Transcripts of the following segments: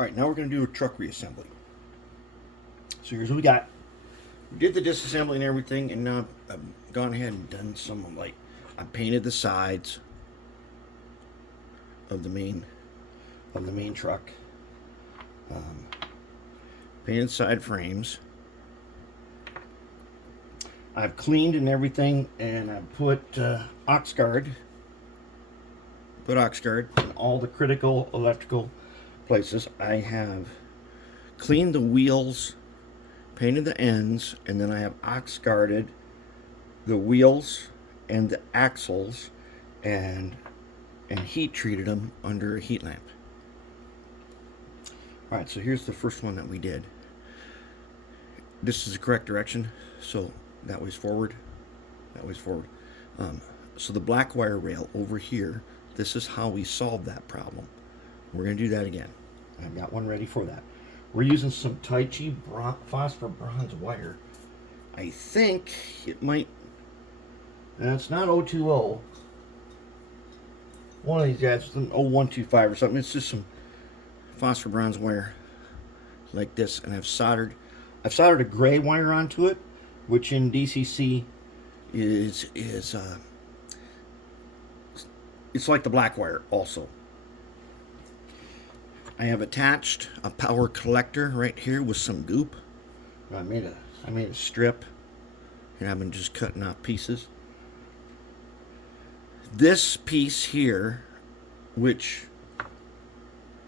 Alright, now we're going to do a truck reassembly. So here's what we got. We did the disassembly and everything, and now I've gone ahead and done some, like, I painted the sides of the main truck. Painted side frames. I've cleaned and everything, and I've put ox guard. Put ox guard in all the critical electrical places. I have cleaned the wheels, painted the ends, and then I have ox guarded the wheels and the axles, and heat treated them under a heat lamp. All right, so here's the first one that we did. This is the correct direction, so that way's forward, that way's forward. So the black wire rail over here, this is how we solved that problem. We're going to do that again. I've got one ready for that. We're using some Taichi phosphor bronze wire. I think it might, it's not 020. One of these guys, 0125 or something. It's just some phosphor bronze wire like this, and I've soldered a gray wire onto it, which in DCC is it's like the black wire also. I have attached a power collector right here with some goop. I made a strip, and I've been just cutting off pieces. This piece here, which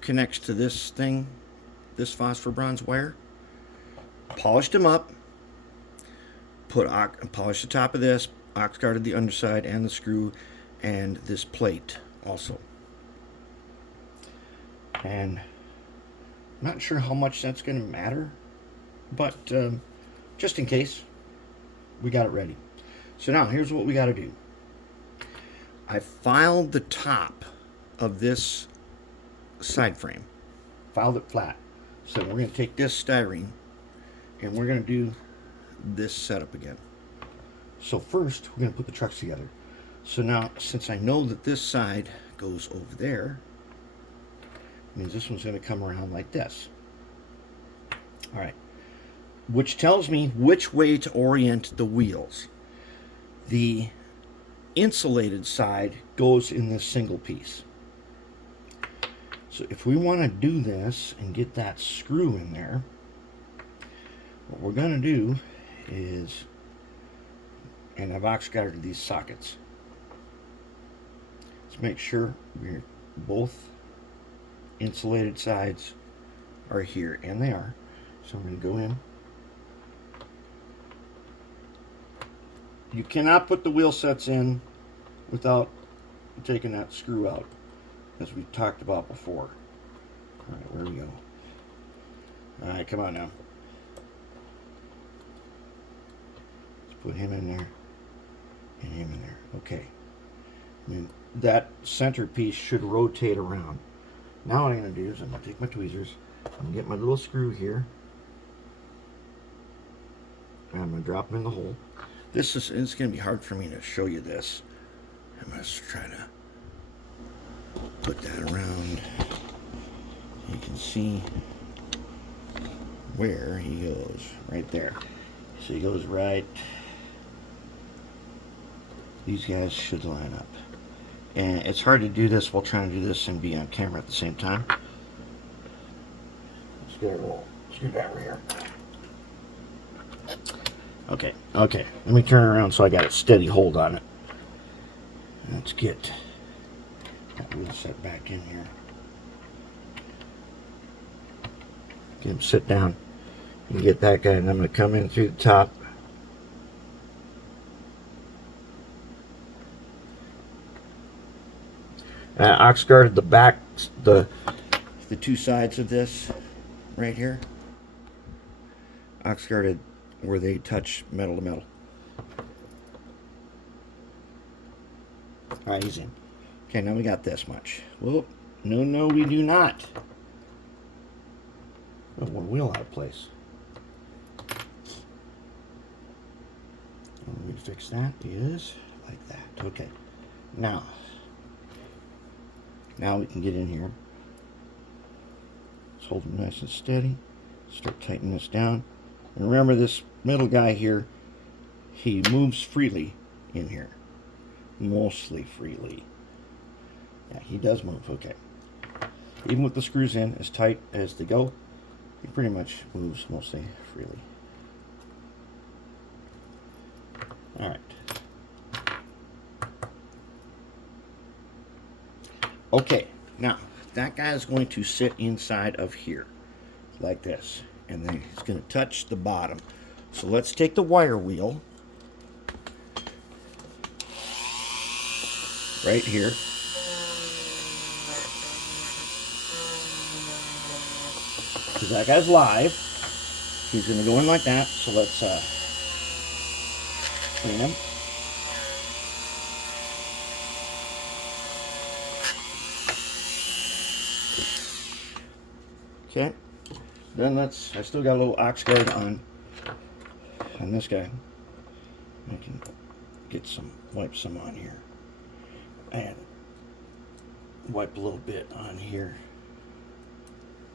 connects to this thing, this phosphor bronze wire, polished them up, polished the top of this, ox guarded the underside and the screw, and this plate also. And I'm not sure how much that's going to matter, but just in case, we got it ready. So now here's what we got to do. I filed the top of this side frame, filed it flat. So we're going to take this styrene and we're going to do this setup again. So first we're going to put the trucks together. So now, since I know that this side goes over there, means this one's going to come around like this. All right, which tells me which way to orient the wheels. The insulated side goes in this single piece. So if we want to do this and get that screw in there, what we're going to do is, and I've ox guarded these sockets. Let's make sure we're both insulated sides are here, and they are. So I'm going to go in. You cannot put the wheel sets in without taking that screw out, as we talked about before. Alright, where we go? Alright, come on now. Let's put him in there and him in there. Okay. And that center piece should rotate around. Now what I'm going to do is I'm going to take my tweezers, I'm going to get my little screw here, and I'm going to drop them in the hole. It's going to be hard for me to show you this. I'm going to try to put that around. You can see where he goes, right there. So he goes right. These guys should line up. And it's hard to do this while trying to do this and be on camera at the same time. Let's get a little screwdriver here. Okay. Let me turn it around so I got a steady hold on it. Let's get that wheel set back in here. Get him sit down and get that guy, and I'm going to come in through the top. Ox guarded the back, the two sides of this right here. Ox guarded where they touch metal to metal. Alright, he's in. Okay, now we got this much. Whoop. No, we do not. Oh, one wheel out of place. Let me fix that. Is like that. Okay. Now we can get in here. Let's hold them nice and steady. Start tightening this down. And remember, this middle guy here, he moves freely in here. Mostly freely. Yeah, he does move, okay. Even with the screws in as tight as they go, he pretty much moves mostly freely. Alright. Okay, now that guy is going to sit inside of here like this, and then it's going to touch the bottom. So let's take the wire wheel right here, because that guy's live. He's going to go in like that. So let's clean him. Okay, then I still got a little ox guard on this guy. I can wipe some on here. And wipe a little bit on here.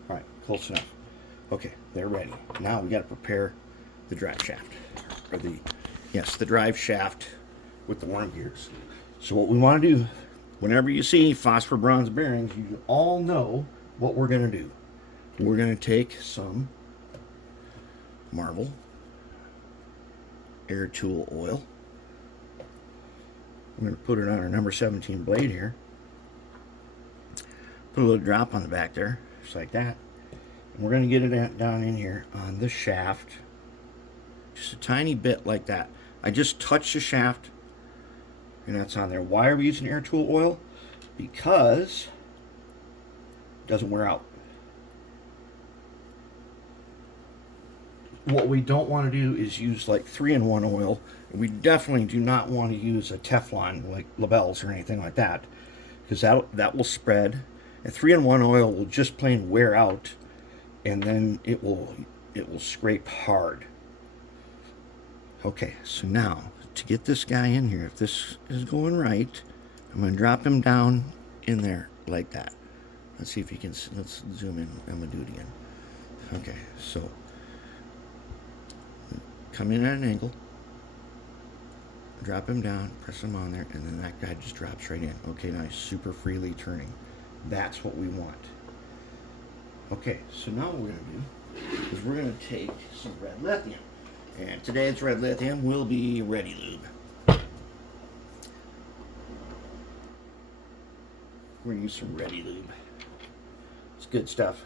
Alright, close enough. Okay, they're ready. Now we got to prepare the drive shaft. Or the drive shaft with the worm gears. So what we want to do, whenever you see phosphor bronze bearings, you all know what we're going to do. We're going to take some Marvel air tool oil. I'm going to put it on our number 17 blade here. Put a little drop on the back there, just like that. And we're going to get it down in here on the shaft. Just a tiny bit like that. I just touched the shaft, and that's on there. Why are we using air tool oil? Because it doesn't wear out. What we don't want to do is use like 3-in-1 oil. We definitely do not want to use a Teflon like labels or anything like that, because that will spread. And 3-in-1 oil will just plain wear out, and then it will scrape hard. Okay, so now to get this guy in here, if this is going right, I'm going to drop him down in there like that. Let's see if you can. Let's zoom in. I'm going to do it again. Okay, so come in at an angle, drop him down, press him on there, and then that guy just drops right in. Okay, nice, super freely turning. That's what we want. Okay, so now what we're going to do is we're going to take some red lithium. And today's red lithium will be Ready Lube. We're going to use some Ready Lube. It's good stuff.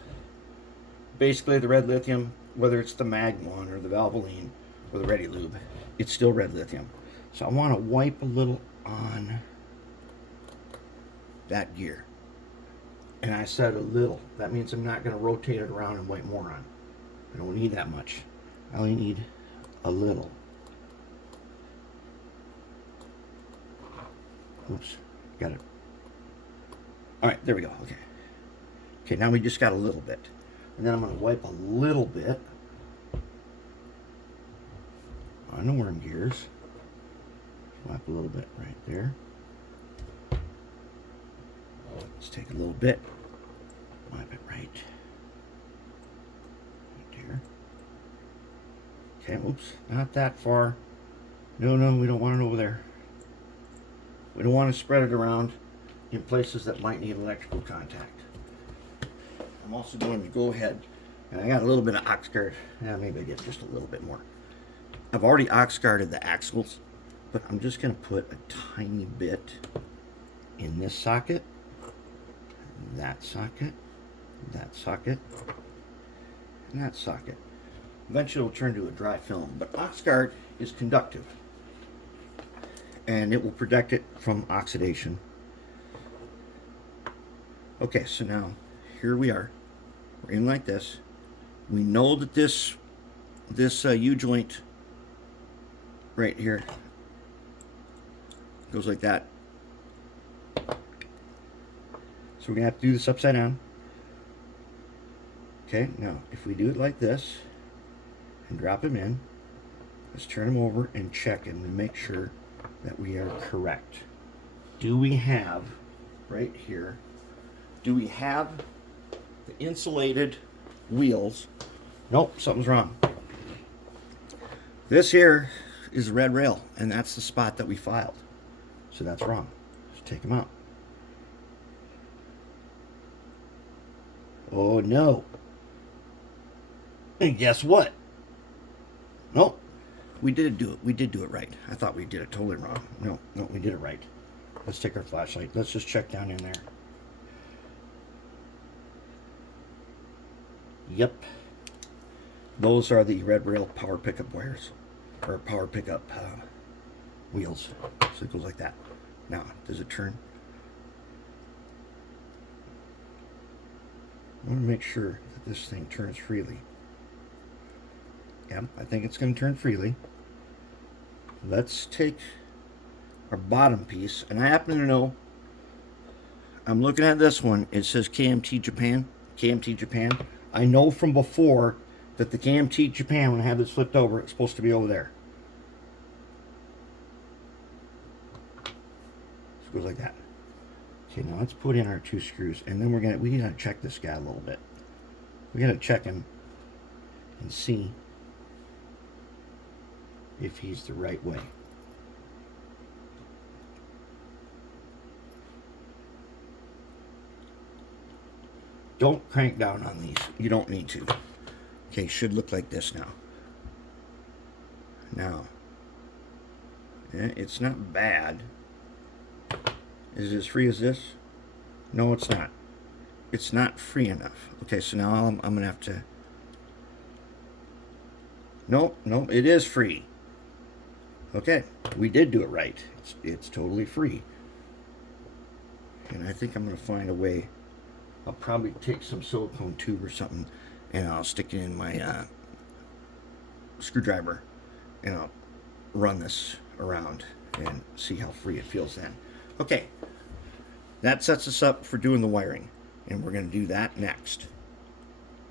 Basically, the red lithium, whether it's the Mag one or the Valvoline or the Ready Lube, it's still red lithium. So I want to wipe a little on that gear. And I said a little. That means I'm not going to rotate it around and wipe more on. I don't need that much. I only need a little. Oops, got it. All right, there we go. Okay. Okay, now we just got a little bit. And then I'm going to wipe a little bit on the worm gears. Wipe a little bit right there. Let's take a little bit. Wipe it right there. Okay, oops, not that far. No, we don't want it over there. We don't want to spread it around in places that might need electrical contact. I'm also going to go ahead, and I got a little bit of ox guard. Yeah, maybe I get just a little bit more. I've already ox guarded the axles, but I'm just going to put a tiny bit in this socket, that socket, that socket, and that socket. Eventually it will turn to a dry film, but ox guard is conductive, and it will protect it from oxidation. Okay, so now here we are. We're in like this. We know that this U-joint right here goes like that. So we're going to have to do this upside down. Okay, now if we do it like this and drop him in, let's turn him over and check him to make sure that we are correct. Do we have, right here, do we have the insulated wheels. Nope, something's wrong. This here is the red rail, and that's the spot that we filed. So that's wrong. Let's take them out. Oh no. And guess what? Nope. We did do it. We did do it right. I thought we did it totally wrong. No, we did it right. Let's take our flashlight. Let's just check down in there. Yep. Those are the red rail power pickup wires, or power pickup wheels. So it goes like that. Now, does it turn? I want to make sure that this thing turns freely. Yep, I think it's going to turn freely. Let's take our bottom piece, and I happen to know, I'm looking at this one, it says KMT Japan. KMT Japan. I know from before that the KMT Japan, when I have this flipped over, it's supposed to be over there. So it goes like that. Okay, now let's put in our 2 screws, and then we need to check this guy a little bit. We gotta check him and see if he's the right way. Don't crank down on these. You don't need to. Okay, should look like this now. Now, it's not bad. Is it as free as this? No, it's not. It's not free enough. Okay, so now I'm going to have to... Nope, it is free. Okay, we did do it right. It's totally free. And I think I'm going to find a way. I'll probably take some silicone tube or something, and I'll stick it in my screwdriver, and I'll run this around and see how free it feels then. Okay, that sets us up for doing the wiring, and we're going to do that next.